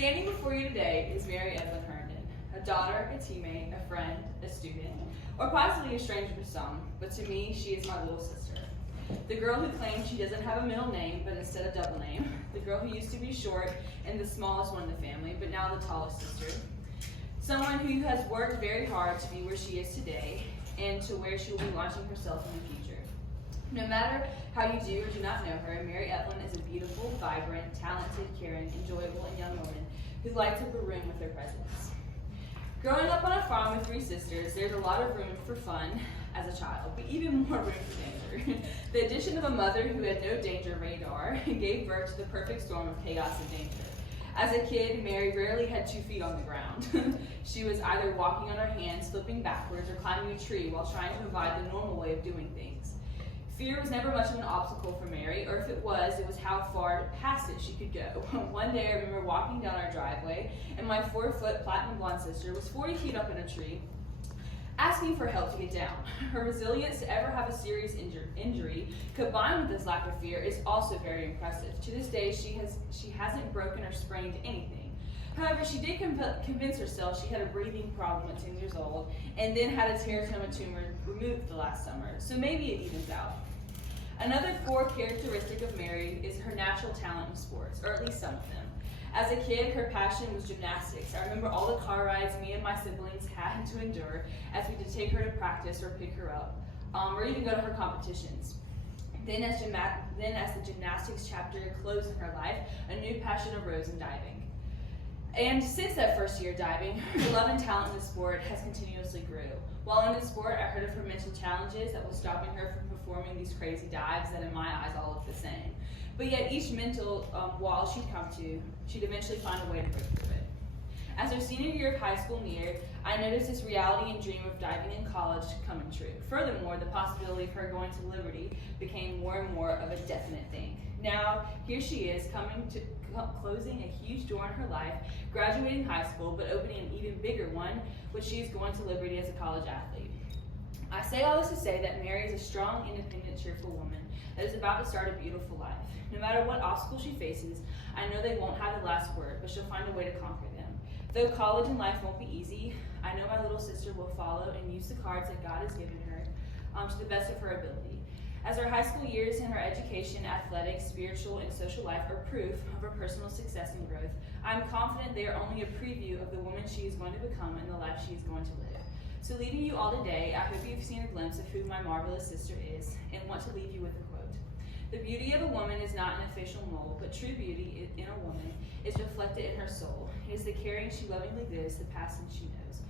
Standing before you today is Mary Evelyn Herndon, a daughter, a teammate, a friend, a student, or possibly a stranger to some, but to me, she is my little sister. The girl who claims she doesn't have a middle name, but instead a double name. The girl who used to be short and the smallest one in the family, but now the tallest sister. Someone who has worked very hard to be where she is today and to where she will be launching herself in the future. No matter how you do or do not know her, Mary Evelyn is a beautiful, vibrant, talented, caring, enjoyable, and young woman who lights up a room with her presence. Growing up on a farm with three sisters, there's a lot of room for fun as a child, but even more room for danger. The addition of a mother who had no danger radar gave birth to the perfect storm of chaos and danger. As a kid, Mary rarely had 2 feet on the ground. She was either walking on her hands, flipping backwards, or climbing a tree while trying to provide the normal way of doing things. Fear was never much of an obstacle for Mary, or if it was how far past it she could go. One day I remember walking down our driveway, and my 4-foot platinum blonde sister was 40 feet up in a tree, asking for help to get down. Her resilience to ever have a serious injury, combined with this lack of fear, is also very impressive. To this day, she hasn't broken or sprained anything. However, she did convince herself she had a breathing problem at 10 years old, and then had a teratoma tumor removed the last summer, so maybe it evens out. Another core characteristic of Mary is her natural talent in sports, or at least some of them. As a kid, her passion was gymnastics. I remember all the car rides me and my siblings had to endure as we would take her to practice or pick her up, or even go to her competitions. Then as the gymnastics chapter closed in her life, a new passion arose in diving. And since that first year diving, her love and talent in the sport has continuously grew. While in the sport, I heard of her mental challenges that was stopping her from performing these crazy dives that in my eyes all look the same. But yet each mental wall she'd come to, she'd eventually find a way to break through it. As her senior year of high school neared, I noticed this reality and dream of diving in college coming true. Furthermore, the possibility of her going to Liberty became more and more of a definite thing. Now, here she is, closing a huge door in her life, graduating high school, but opening an even bigger one, which she is going to Liberty as a college athlete. I say all this to say that Mary is a strong, independent, cheerful woman that is about to start a beautiful life. No matter what obstacles she faces, I know they won't have the last word, but she'll find a way to conquer them. Though college and life won't be easy, I know my little sister will follow and use the cards that God has given her to the best of her ability. As her high school years and her education, athletics, spiritual, and social life are proof of her personal success and growth, I am confident they are only a preview of the woman she is going to become and the life she is going to live. So leaving you all today, I hope you've seen a glimpse of who my marvelous sister is and want to leave you with a quote. The beauty of a woman is not an official mold, but true beauty in a woman is reflected in her soul. It is the caring she lovingly gives, the passion she knows.